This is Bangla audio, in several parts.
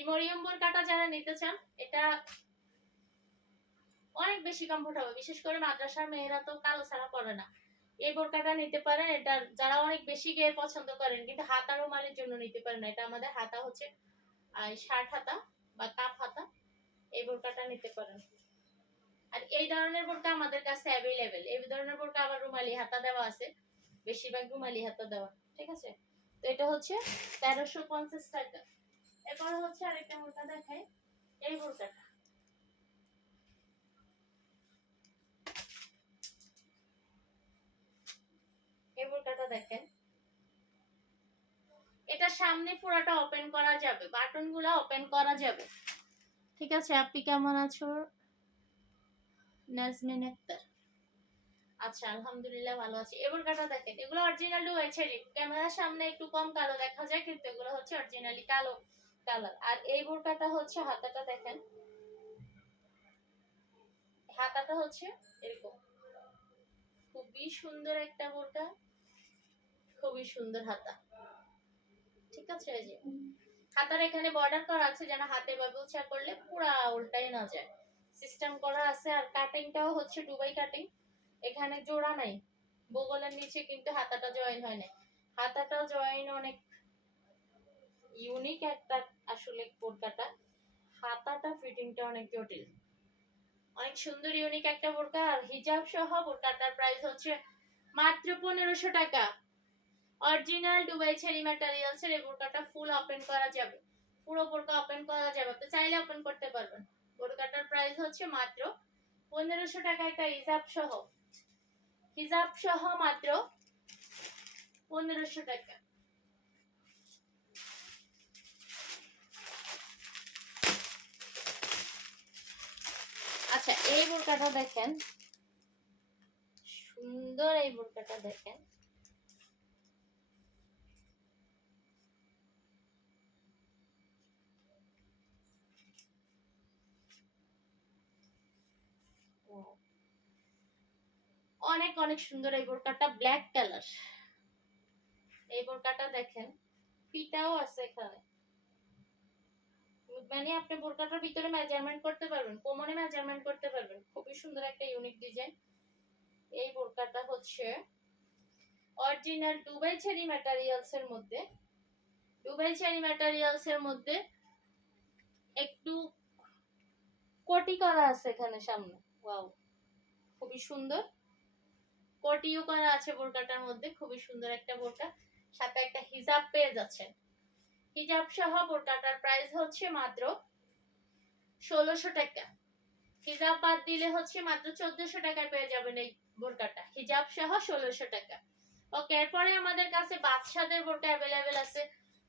এই মরিয়ম বোরকাটা যারা নিতে চান, এটা অনেক বেশি কমফোর্ট হবে, বিশেষ করে মাদ্রাসার মেয়েরা তো কালো ছাড়া পরে না। এই বোরকাটা নিতে পারেন, এটা যারা অনেক বেশি গেয়ে পছন্দ করেন কিন্তু হাতা রুমালের জন্য নিতে পারেন। এটা আমাদের হাতা হচ্ছে শার্ট হাতা বা কাপ হাতা, এই বোরকাটা নিতে পারেন। আর এই ধরনের বোরকা আমাদের কাছে অ্যাভেলেবেল। এই ধরনের বোরকা আবার রুমালি হাতা দেওয়া আছে, বেশিরভাগ রুমালি হাতা দেওয়া, ঠিক আছে। তো এটা হচ্ছে 1350 টাকা। এরপর হচ্ছে আরেকটা বোরকা দেখাই, এই বোরকাটা। এই বোরকাটা দেখেন, এটা সামনে পুরোটা ওপেন করা যাবে, বাটন গুলা ওপেন করা যাবে, ঠিক আছে। আপনি কেমন আছো নাজমিন আক্তার? আচ্ছা আলহামদুলিল্লাহ ভালো আছি। এই বোরকাটা দেখেন, এগুলো অরিজিনাল হয়েছে, ক্যামেরার সামনে একটু কম কালো দেখা যায় কিন্তু এগুলো হচ্ছে অরিজিনালি কালো কালার। আর এই বোরকাটা হচ্ছে হাতাটা দেখেন, হাতাটা হচ্ছে এরকম, খুবই সুন্দর একটা বোরকা, খুবই সুন্দর হাতা, ঠিক আছে। এই যে হাতার এখানে বর্ডার করা আছে যেন হাতে বা উঁচা করলে পুরা উল্টাই না যায়, সিস্টেম করা আছে। আর কাটিংটাও হচ্ছে দুবাই কাটিং, এখানে জোড়া নাই, বগলের নিচে কিন্তু হাতাটা জয়েন হয় না, হাতাটা জয়েন অনেক ইউনিক একটা আসলে বোরকাটা, হাতাটা ফিটিংটা অনেক জটিল, অনেক সুন্দর ইউনিক একটা বোরকা। আর হিজাব সহ বোরকাটার প্রাইস হচ্ছে মাত্র 1500 টাকা। অরিজিনাল দুবাই চেরি ম্যাটেরিয়ালস এর এই বোরকাটা ফুল ওপেন করা যাবে, পুরো বোরকা ওপেন করা যাবে, আপনি চাইলে ওপেন করতে পারবেন। বোরকাটার প্রাইস হচ্ছে মাত্র 1500 টাকা, একটা হিজাব সহ, হিজাব সহ মাত্র 1500 টাকা। আচ্ছা এই বোরকাটা দেখেন, সুন্দর এই বোরকাটা দেখেন, অনেক অনেক সুন্দর এই বোরকাটা, ব্ল্যাক কালার। এই বোরকাটা দেখেন, ফিতাও আছে এখানে, মানে আপনি বোরকাটার ভিতরে মেজারমেন্ট করতে পারবেন, কোমরে মেজারমেন্ট করতে পারবেন, খুবই সুন্দর একটা ইউনিক ডিজাইন। এই বোরকাটা হচ্ছে অরিজিনাল দুবাই চেরি ম্যাটেরিয়ালস এর মধ্যে, দুবাই চেরি ম্যাটেরিয়ালস এর মধ্যে একটু কোটি করা আছে এখানে সামনে, ওয়াও খুবই সুন্দর, কোটিও করা আছে বোরকাটার মধ্যে, খুবই সুন্দর একটা বোরকা, সাথে একটা হিজাব পেয়ে যাচ্ছেন। হিজাব সহ বোরকাটার প্রাইস হচ্ছে মাত্র 1600 টাকা। হিজাব বাদ দিলে হচ্ছে মাত্র 1400 টাকায় পেয়ে যাবেন এই বোরকাটা, হিজাব সহ 1600 টাকা। ওকে, এরপরে আমাদের কাছে বাচ্চাদের বোরকা अवेलेबल আছে।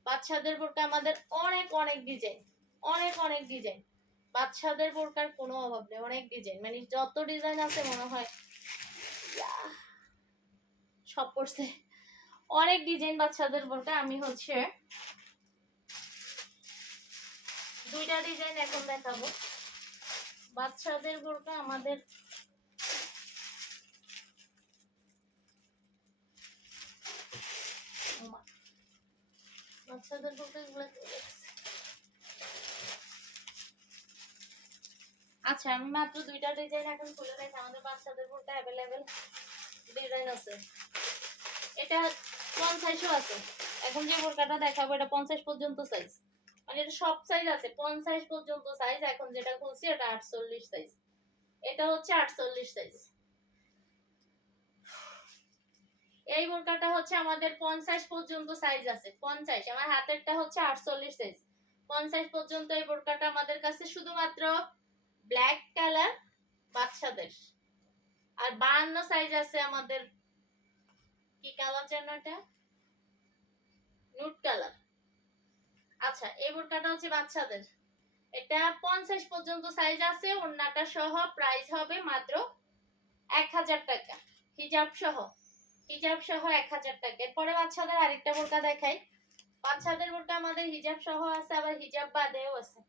বাচ্চাদের বোরকা আমাদের অনেক অনেক ডিজাইন, অনেক অনেক ডিজাইন, বাচ্চাদের বোরকার কোনো অভাব নেই, অনেক ডিজাইন, মানে যত ডিজাইন আছে মনে হয় সব পড়ছে, অনেক ডিজাইন বাচ্চাদের বোরকা। আমি হচ্ছে দুইটা ডিজাইন এখন দেখাবো। বাচ্চাদের বোরকা আমাদের বাচ্চাদের বোরকা গুলো, আচ্ছা আমি মাত্র দুইটা ডিজাইন এখন খুলে দেখি, আমাদের বাচ্চাদের বোরকা अवेलेबल ডিজাইন আছে। এটা 50ও আছে, এখন যে বোরকাটা দেখাবো এটা 50 পর্যন্ত সাইজ, মানে এটা সব সাইজ আছে, 50 পর্যন্ত সাইজ। এখন যেটা খুলছি এটা 48 সাইজ, এটা হচ্ছে 48 সাইজ। এই বোরকাটা হচ্ছে আমাদের 50 পর্যন্ত সাইজ আছে, 50, আমার হাতেরটা হচ্ছে 48 সাইজ, 50 পর্যন্ত এই বোরকাটা আমাদের কাছে শুধুমাত্র ব্ল্যাক কালার বাচ্চাদের। আর 52 সাইজ আছে আমাদের, কি কালার যেন এটা, নুট কালার। আচ্ছা এই বোরকাটা হচ্ছে বাচ্চাদের, এটা 50 পর্যন্ত সাইজ আছে, ওড়নাটা সহ প্রাইস হবে মাত্র 1000 টাকা, হিজাব সহ, হিজাব সহ 1000 টাকা। এরপরে বাচ্চাদের আরেকটা বোরকা দেখাই, বাচ্চাদের বোরকা আমাদের হিজাব সহ আছে, আবার হিজাব বাদেও আছে।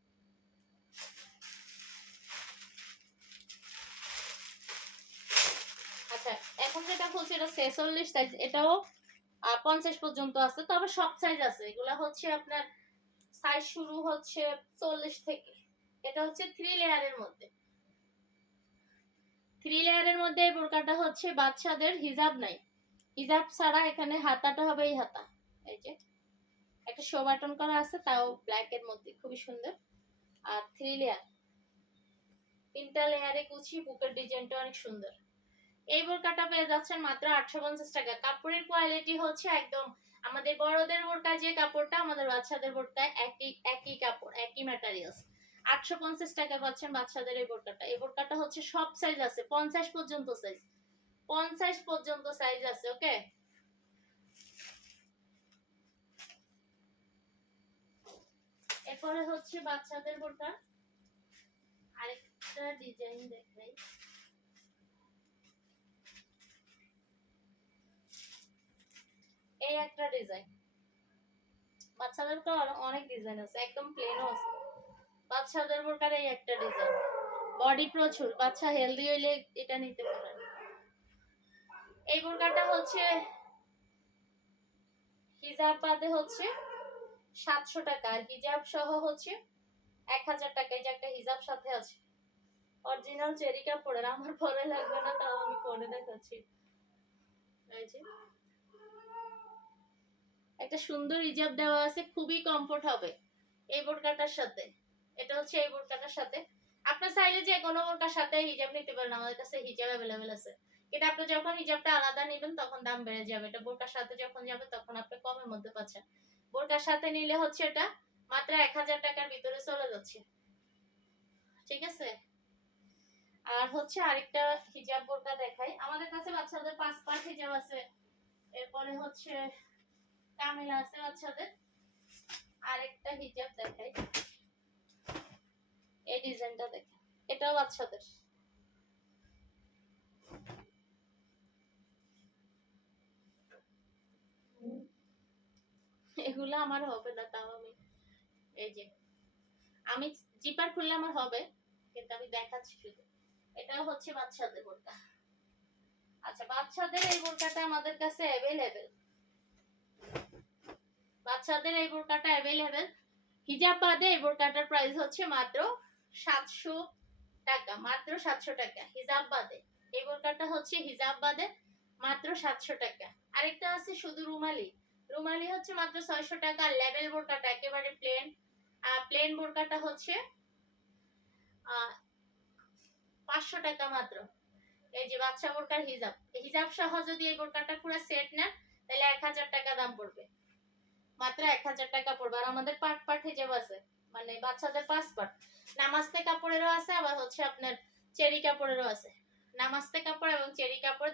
আচ্ছা এখন যেটা খুলছি এটা 46 সাইজ, এটাও 50 পর্যন্ত আছে, তবে সব সাইজ আছে, এগুলা হচ্ছে আপনার সাইজ শুরু হচ্ছে 40 থেকে। এটা হচ্ছে 3 লেয়ারের মধ্যে। 3 লেয়ারের মধ্যে এই বোরকাটা হচ্ছে বাচ্চাদের হিজাব নাই, হিজাব ছাড়া এখানে হাতাটা হবে এই হাতা, এই যে একটা শো বাটন করা আছে, তাও ব্ল্যাক এর মধ্যে, খুবই সুন্দর। আর 3 লেয়ার, 3টা লেয়ারে কুচি, বুকের ডিজাইনটা অনেক সুন্দর। এই বোরকাটা পেয়ে যাচ্ছেন মাত্র 850 টাকা। কাপড়ের কোয়ালিটি হচ্ছে একদম আমাদের বড়দের বোরকা যে কাপড়টা, আমাদের বাচ্চাদের বোরকায় একই কাপড়, একই ম্যাটেরিয়ালস। 850 টাকা পাচ্ছেন বাচ্চাদের এই বোরকাটা। এই বোরকাটা হচ্ছে সব সাইজ আছে, 50 পর্যন্ত সাইজ, 50 পর্যন্ত সাইজ আছে। ওকে, এরপরে হচ্ছে বাচ্চাদের বোরকা আরেকটা ডিজাইন দেখাই। এই একটা ডিজাইন, বাচ্চাদের তো অনেক ডিজাইন আছে, একদম প্লেনও আছে। বাচ্চাদের বোরকার এই একটা ডিজাইন, বডি প্রচুর, বাচ্চা হেলদি হইলে এটা নিতে পারেন। এই বোরকাটা হচ্ছে হিজাব বাদে হচ্ছে 700 টাকা, আর হিজাব সহ হচ্ছে 1000 টাকা। এই যে একটা হিজাব সাথে আছে, অরিজিনাল চেরি কাপড়ের, আমার পরে লাগবে না, তাও আমি পরে দেখাচ্ছি। এই যে একটা সুন্দর হিজাব দেওয়া আছে, খুবই কমফোর্ট হবে এই বোরকাটার সাথে। এটা হচ্ছে এই বোরকাটার সাথে, আপনার চাইলে যে কোনো বোরকার সাথে হিজাব নিতে পারেন, আমাদের কাছে হিজাব अवेलेबल আছে। এটা আপনি যখন হিজাবটা আলাদা নেবেন তখন দাম বেড়ে যাবে, এটা বোরকার সাথে যখন যাবে তখন আপনি কমের মধ্যে পাচ্ছেন। বোরকার সাথে নিলে হচ্ছে এটা মাত্র 1000 টাকার ভিতরে চলে যাচ্ছে, ঠিক আছে। আর হচ্ছে আরেকটা হিজাব বোরকা দেখাই, আমাদের কাছে বাচ্চাদের 5 পার্ট হিজাব আছে। এরপরে হচ্ছে কামিলা আছে বাচ্চাদের। আরেকটা হিজাব দেখাই, এই ডিজাইনটা দেখেন, এটাও বাচ্চাদের। এগুলো আমার হবে না, তাও আমি এই যে আমি জিপার খুললে আমার হবে, কিন্তু আমি দেখাচ্ছি শুধু। এটাও হচ্ছে বাচ্চাদের বোরকা। আচ্ছা, বাচ্চাদের এই বোরকাটা আমাদের কাছে अवेलेबल, বাচ্চাদের এই বোরকাটা अवेलेबल। হিজাব বাদে এই বোরকাটার প্রাইস হচ্ছে মাত্র 700 টাকা, মাত্র 700 টাকা হিজাব বাদে। এই বোরকাটা হচ্ছে হিজাব বাদে মাত্র 700 টাকা। আরেকটা আছে শুধু রুমালি, রুমালি হচ্ছে মাত্র 600 টাকা। লেভেল বোরকাটা একেবারে প্লেন, প্লেন বোরকাটা হচ্ছে 500 টাকা মাত্র। এই যে বাচ্চা বোরকার হিজাব, হিজাব সহ যদি এই বোরকাটা পুরো সেট নেন তাহলে 1000 টাকা দাম পড়বে, মাত্র 1000 টাকা পড়বে। আর আমাদের পার্ট পার্ট হিজাব আছে, মানে বাচ্চাদের 5 পার্ট, নামাজতে কাপড়েরও আছে, আবার হচ্ছে আপনার চেরি কাপড়েরও আছে। নামাজতে কাপড় এবং চেরি কাপড়